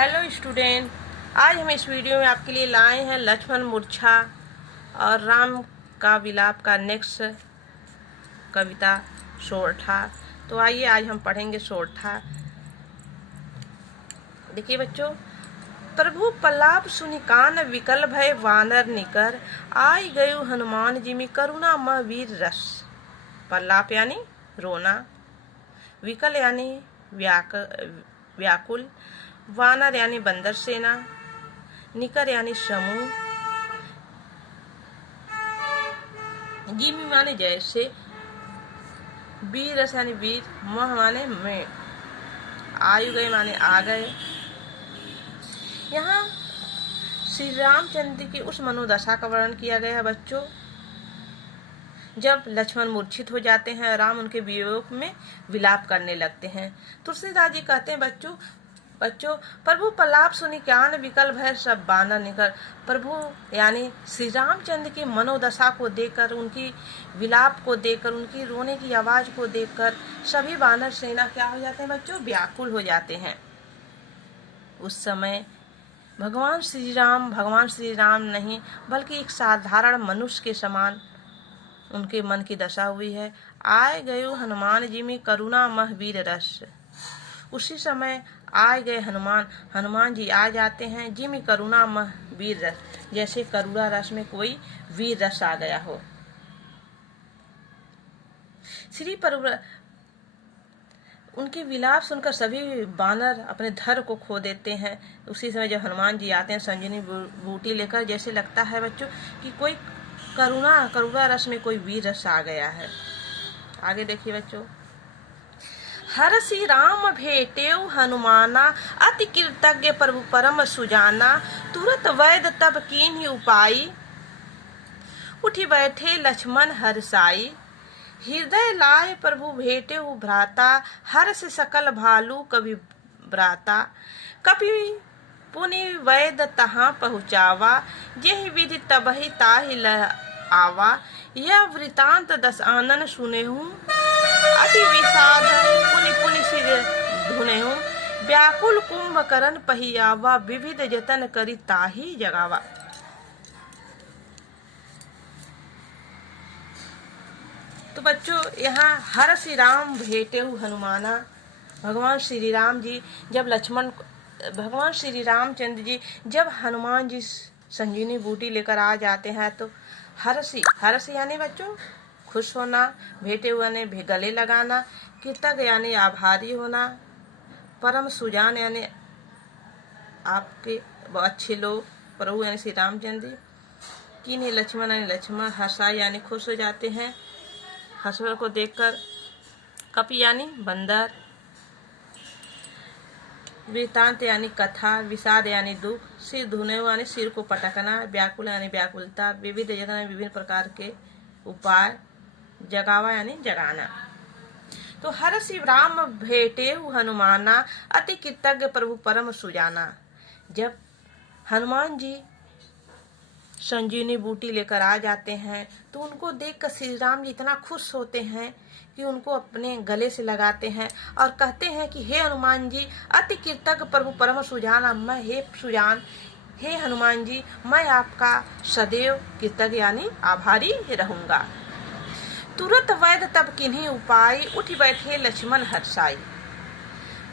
Hello student, आज हम इस वीडियो में आपके लिए लाए हैं लक्ष्मण मूर्छा और राम का विलाप का नेक्स्ट कविता सोरठा। तो आइए आज हम पढ़ेंगे सोरठा। देखिए बच्चों, प्रभु प्रलाप सुनि कान विकल भय वानर निकर, आई गयो हनुमान जिमि करुणा म वीर रस। प्रलाप यानी रोना, विकल यानी व्याकुल, वानर यानी बंदर सेना, निकर यानी समूह, जिमी माने जैसे, वीर रस यानी वीर, मह माने में, आयु गए माने आ गए। यहाँ श्री रामचंद्र की उस मनोदशा का वर्णन किया गया है बच्चों, जब लक्ष्मण मूर्छित हो जाते हैं और राम उनके वियोग में विलाप करने लगते हैं। तुलसीदास जी कहते हैं बच्चों प्रभु प्रलाप सुनि कान विकल भय सब बानर निकर। प्रभु यानी श्री रामचंद्र की मनोदशा को देखकर, उनकी विलाप को देखकर, उनकी रोने की आवाज को देखकर सभी वानर सेना क्या हो जाते हैं बच्चों, व्याकुल हो जाते हैं। उस समय भगवान श्री राम नहीं बल्कि एक साधारण मनुष्य के समान उनके मन की दशा हुई है। आए गयो हनुमान जी में करुणा मह वीर रस। उसी समय आए गए हनुमान जी आ जाते हैं, जी में करुणा मह वीर रस, जैसे करुणा रस में कोई वीर रस आ गया हो। उनके विलाप सुनकर सभी बानर अपने धर को खो देते हैं। उसी समय जब हनुमान जी आते हैं संजीवनी बूटी लेकर, जैसे लगता है बच्चों कि कोई करुणा रस में कोई वीर रस आ गया है। आगे देखिए बच्चों, हरसि राम भेटेउ हनुमाना, अति कृतज्ञ प्रभु परम सुजाना, तुरत वैद्य तब कीन्ही उपाई, उठी बैठे लक्ष्मण हरसाई। हृदय लाय प्रभु भेटेउ भ्राता, हर्ष सकल भालू कवि ब्राता, कपि पुनि वैद्य तहाँ पहुँचावा, जेहि विधि तबहि ताहि आवा। यह वृतांत दस आनन सुनेहूँ, अति विषाद पुनि पुनि सिर धुनेहूँ, व्याकुल कुंभकर्ण पहियावा, विविध जतन करी ताहि जगावा। तो बच्चों, यहाँ हर श्री राम भेटेहु हनुमाना, भगवान श्री रामचंद्र जी जब हनुमान जी संजीवनी बूटी लेकर आ जाते हैं तो हर्ष यानी बच्चों खुश होना, भेटे हुए यानी गले लगाना, कृतज्ञ यानी आभारी होना, परम सुजान यानी आपके अच्छे लोग, प्रभु यानी श्री रामचंद्र जी, किन्हीं लक्ष्मण यानी लक्ष्मण, हर्षाई यानी खुश हो जाते हैं हसवर को देखकर, कपि यानी बंदर, वृतांत यानी कथा, विषाद यानी दुख, सिर धुने यानी सिर को पटकना, व्याकुल यानी व्याकुलता, विविध जगह विभिन्न प्रकार के उपाय, जगावा यानी जगाना। तो हर शिव राम भेटेहु हनुमाना, अति कृतज्ञ प्रभु परम सुजाना। जब हनुमान जी संजीवनी बूटी लेकर आ जाते हैं तो उनको देखकर श्री राम जी इतना खुश होते हैं कि उनको अपने गले से लगाते हैं और कहते हैं कि हे हनुमान जी, अति कृतज्ञ प्रभु परम सुजाना, मैं हे हनुमान जी, मैं आपका सदैव कृतज्ञ यानी आभारी रहूंगा। तुरंत वैद्य तब किन्हीं उपाय, उठ बैठे लक्ष्मण हर्षाई।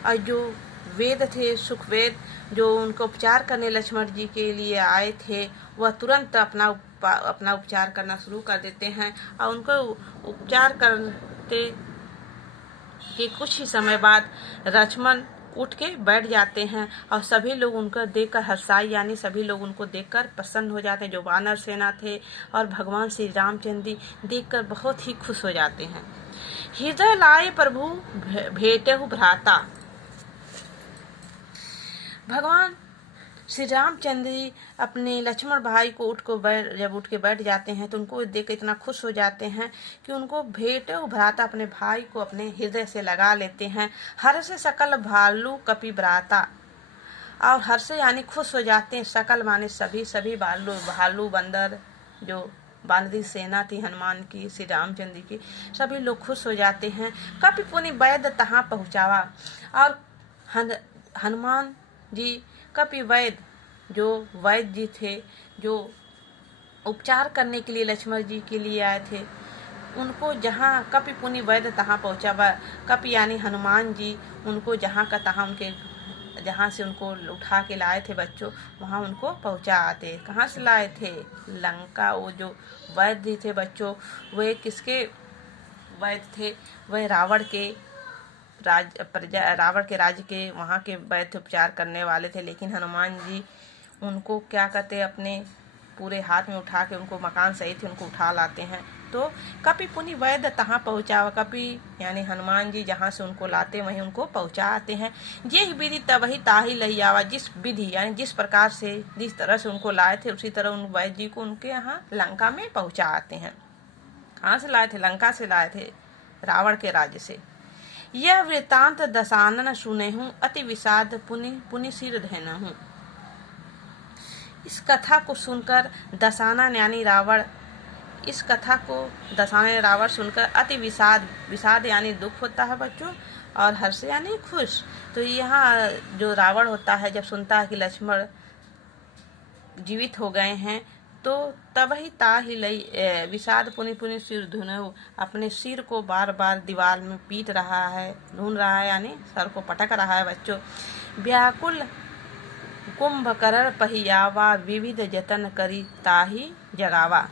और जो वेद थे, सुखवेद, जो उनको उपचार करने लक्ष्मण जी के लिए आए थे, वह तुरंत अपना उपचार करना शुरू कर देते हैं और उनको उपचार करते के कुछ ही समय बाद लक्ष्मण उठ के बैठ जाते हैं और सभी लोग उनको देखकर हर्षाई यानी सभी लोग उनको देखकर प्रसन्न हो जाते हैं। जो वानर सेना थे और भगवान श्री रामचंद्र जी देखकर बहुत ही खुश हो जाते हैं। हृदय लाए प्रभु भेटेहु भ्राता। भगवान श्री रामचंद्र जी अपने लक्ष्मण भाई को जब उठ के बैठ जाते हैं तो उनको देख इतना खुश हो जाते हैं कि उनको भेटेहु भ्राता, अपने भाई को अपने हृदय से लगा लेते हैं। हर्ष सकल भालू कपि ब्राता, और हर्ष यानी खुश हो जाते हैं, सकल माने सभी भालू बंदर, जो बानरी सेना थी हनुमान की, श्री रामचंद्र की, सभी लोग खुश हो जाते हैं। कपि पुनि वैद्य तहाँ पहुँचावा, और हनुमान जी कपि वैद्य जो वैद्य जी थे, जो उपचार करने के लिए लक्ष्मण जी के लिए आए थे, उनको जहाँ कपि पुनि वैद्य तहाँ पहुँचा। कपि यानी हनुमान जी उनको जहाँ का तहाँ उनके जहाँ से उनको उठा के लाए थे बच्चों, वहाँ उनको पहुँचा आते। कहाँ से लाए थे? लंका। वो जो वैद्य थे बच्चों, वे किसके वैद्य थे? वह रावण के राज्य के वहाँ के वैद्य उपचार करने वाले थे। लेकिन हनुमान जी उनको क्या करते, अपने पूरे हाथ में उठा के, उनको मकान सही थे, उनको उठा लाते हैं। तो कपि पुनि वैद्य तहाँ पहुँचा। कपि यानी हनुमान जी जहाँ से उनको लाते वहीं उनको पहुँचा आते हैं। ये ही विधि तबहि ताहि लहि आवा। जिस विधि यानी जिस प्रकार से, जिस तरह से उनको लाए थे, उसी तरह उन वैद्य जी को उनके यहाँ लंका में पहुँचा आते हैं। कहाँ से लाए थे? लंका से लाए थे, रावण के राज्य से। यह वृत्तांत दशानन सुनेहूँ, अति विषाद पुनि सिर धैनहूँ। इस कथा को सुनकर दशानन यानी रावण, इस कथा को दशानन रावण सुनकर अति विषाद यानी दुख होता है बच्चों, और हर्ष यानी खुश। तो यहाँ जो रावण होता है, जब सुनता है कि लक्ष्मण जीवित हो गए हैं, तो तबहि ताहि लहि विषाद पुनि सिर धुनहु। अपने सिर को बार बार दीवार में पीट रहा है, ढूंढ रहा है, यानी सर को पटक रहा है बच्चों। व्याकुल कुंभकर्ण पहियावा, विविध जतन करी ताहि जगावा।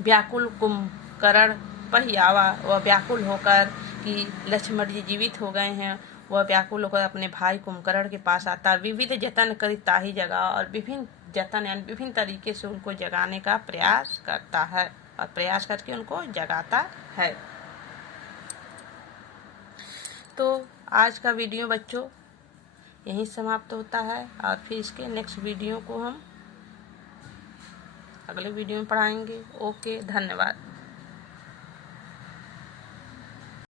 व्याकुल कुंभकर्ण पहियावा, वह व्याकुल होकर कि लक्ष्मण जी जीवित हो गए हैं, वह व्याकुल होकर अपने भाई कुंभकर्ण के पास आता। विविध जतन करी ताहि जगा, और विभिन्न जतन यानी विभिन्न तरीके से उनको जगाने का प्रयास करता है, और प्रयास करके उनको जगाता है। तो आज का वीडियो बच्चों यहीं समाप्त होता है, और फिर इसके नेक्स्ट वीडियो को हम अगले वीडियो में पढ़ाएंगे। ओके, धन्यवाद।